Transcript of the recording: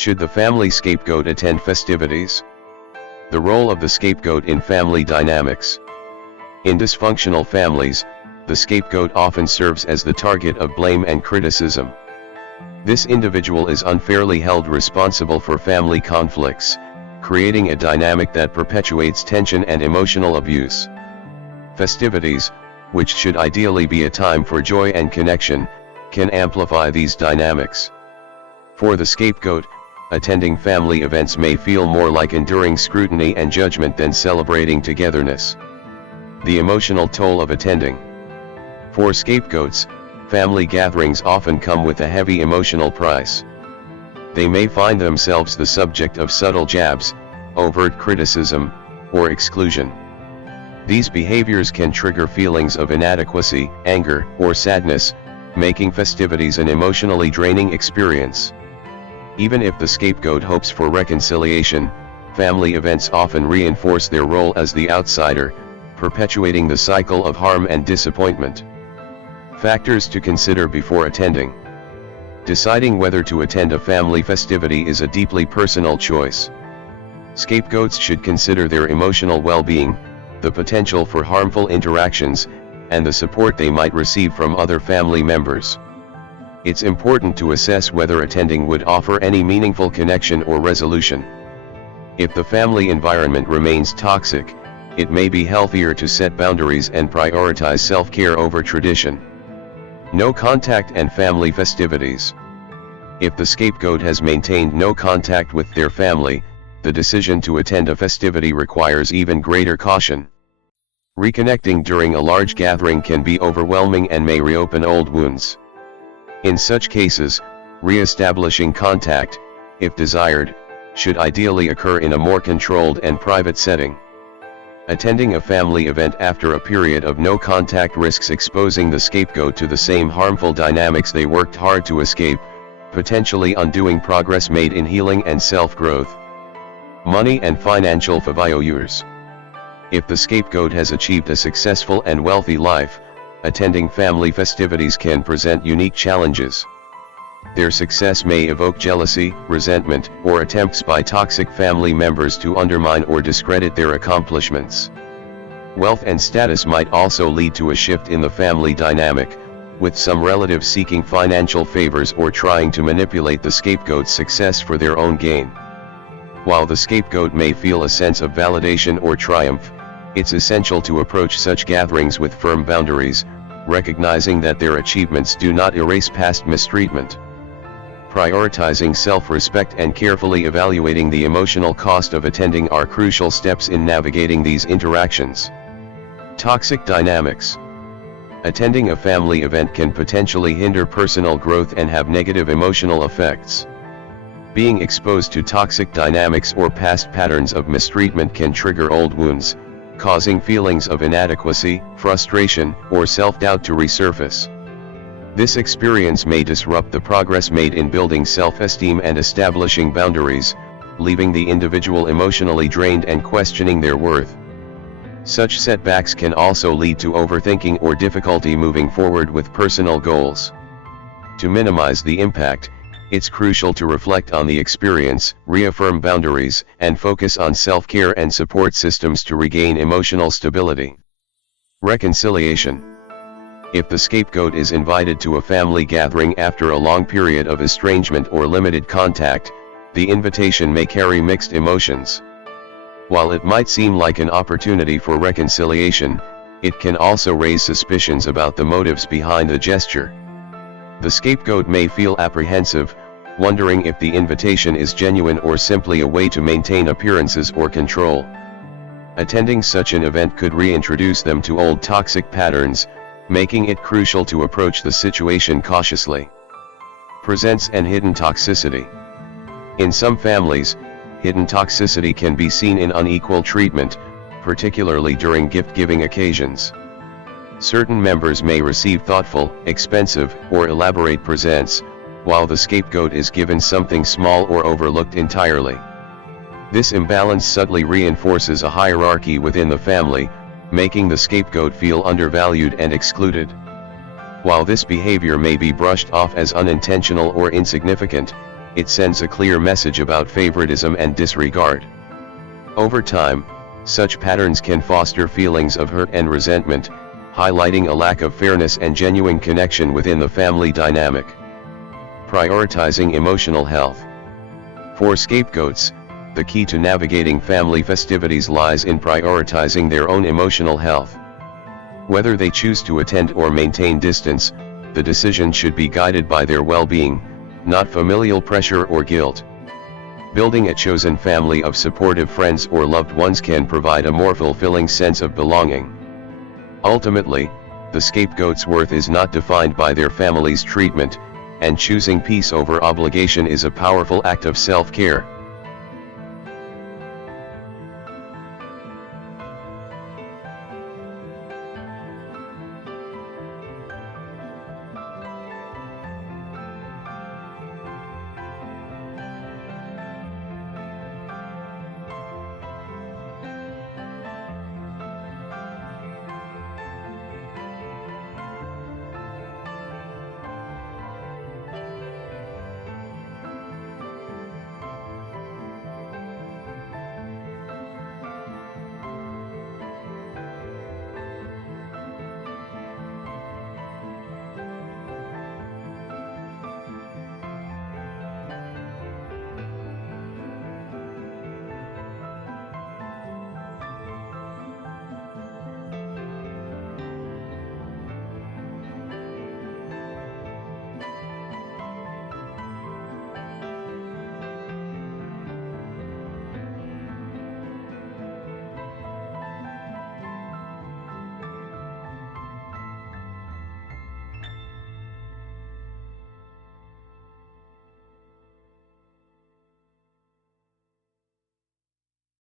Should the family scapegoat attend festivities? The role of the scapegoat in family dynamics. In dysfunctional families, the scapegoat often serves as the target of blame and criticism. This individual is unfairly held responsible for family conflicts, creating a dynamic that perpetuates tension and emotional abuse. Festivities, which should ideally be a time for joy and connection, can amplify these dynamics. For the scapegoat, attending family events may feel more like enduring scrutiny and judgment than celebrating togetherness. The emotional toll of attending. For scapegoats, family gatherings often come with a heavy emotional price. They may find themselves the subject of subtle jabs, overt criticism, or exclusion. These behaviors can trigger feelings of inadequacy, anger, or sadness, making festivities an emotionally draining experience. Even if the scapegoat hopes for reconciliation, family events often reinforce their role as the outsider, perpetuating the cycle of harm and disappointment. Factors to consider before attending. Deciding whether to attend a family festivity is a deeply personal choice. Scapegoats should consider their emotional well-being, the potential for harmful interactions, and the support they might receive from other family members. It's important to assess whether attending would offer any meaningful connection or resolution. If the family environment remains toxic, it may be healthier to set boundaries and prioritize self-care over tradition. No contact and family festivities. If the scapegoat has maintained no contact with their family, the decision to attend a festivity requires even greater caution. Reconnecting during a large gathering can be overwhelming and may reopen old wounds. In such cases, re-establishing contact, if desired, should ideally occur in a more controlled and private setting. Attending a family event after a period of no contact risks exposing the scapegoat to the same harmful dynamics they worked hard to escape, potentially undoing progress made in healing and self-growth. Money and financial failures. If the scapegoat has achieved a successful and wealthy life, attending family festivities can present unique challenges. Their success may evoke jealousy, resentment, or attempts by toxic family members to undermine or discredit their accomplishments. Wealth and status might also lead to a shift in the family dynamic, with some relatives seeking financial favors or trying to manipulate the scapegoat's success for their own gain. While the scapegoat may feel a sense of validation or triumph, it's essential to approach such gatherings with firm boundaries, recognizing that their achievements do not erase past mistreatment. Prioritizing self-respect and carefully evaluating the emotional cost of attending are crucial steps in navigating these interactions. Toxic dynamics. Attending a family event can potentially hinder personal growth and have negative emotional effects. Being exposed to toxic dynamics or past patterns of mistreatment can trigger old wounds, causing feelings of inadequacy, frustration, or self-doubt to resurface. This experience may disrupt the progress made in building self-esteem and establishing boundaries, leaving the individual emotionally drained and questioning their worth. Such setbacks can also lead to overthinking or difficulty moving forward with personal goals. To minimize the impact, it's crucial to reflect on the experience, reaffirm boundaries, and focus on self-care and support systems to regain emotional stability. Reconciliation. If the scapegoat is invited to a family gathering after a long period of estrangement or limited contact, the invitation may carry mixed emotions. While it might seem like an opportunity for reconciliation, it can also raise suspicions about the motives behind the gesture. The scapegoat may feel apprehensive, wondering if the invitation is genuine or simply a way to maintain appearances or control. Attending such an event could reintroduce them to old toxic patterns, making it crucial to approach the situation cautiously. Presents and hidden toxicity. In some families, hidden toxicity can be seen in unequal treatment, particularly during gift-giving occasions. Certain members may receive thoughtful, expensive, or elaborate presents, while the scapegoat is given something small or overlooked entirely. This imbalance subtly reinforces a hierarchy within the family, making the scapegoat feel undervalued and excluded. While this behavior may be brushed off as unintentional or insignificant, it sends a clear message about favoritism and disregard. Over time, such patterns can foster feelings of hurt and resentment, highlighting a lack of fairness and genuine connection within the family dynamic. Prioritizing emotional health. For scapegoats, the key to navigating family festivities lies in prioritizing their own emotional health. Whether they choose to attend or maintain distance, the decision should be guided by their well-being, not familial pressure or guilt. Building a chosen family of supportive friends or loved ones can provide a more fulfilling sense of belonging. Ultimately, the scapegoat's worth is not defined by their family's treatment, and choosing peace over obligation is a powerful act of self-care.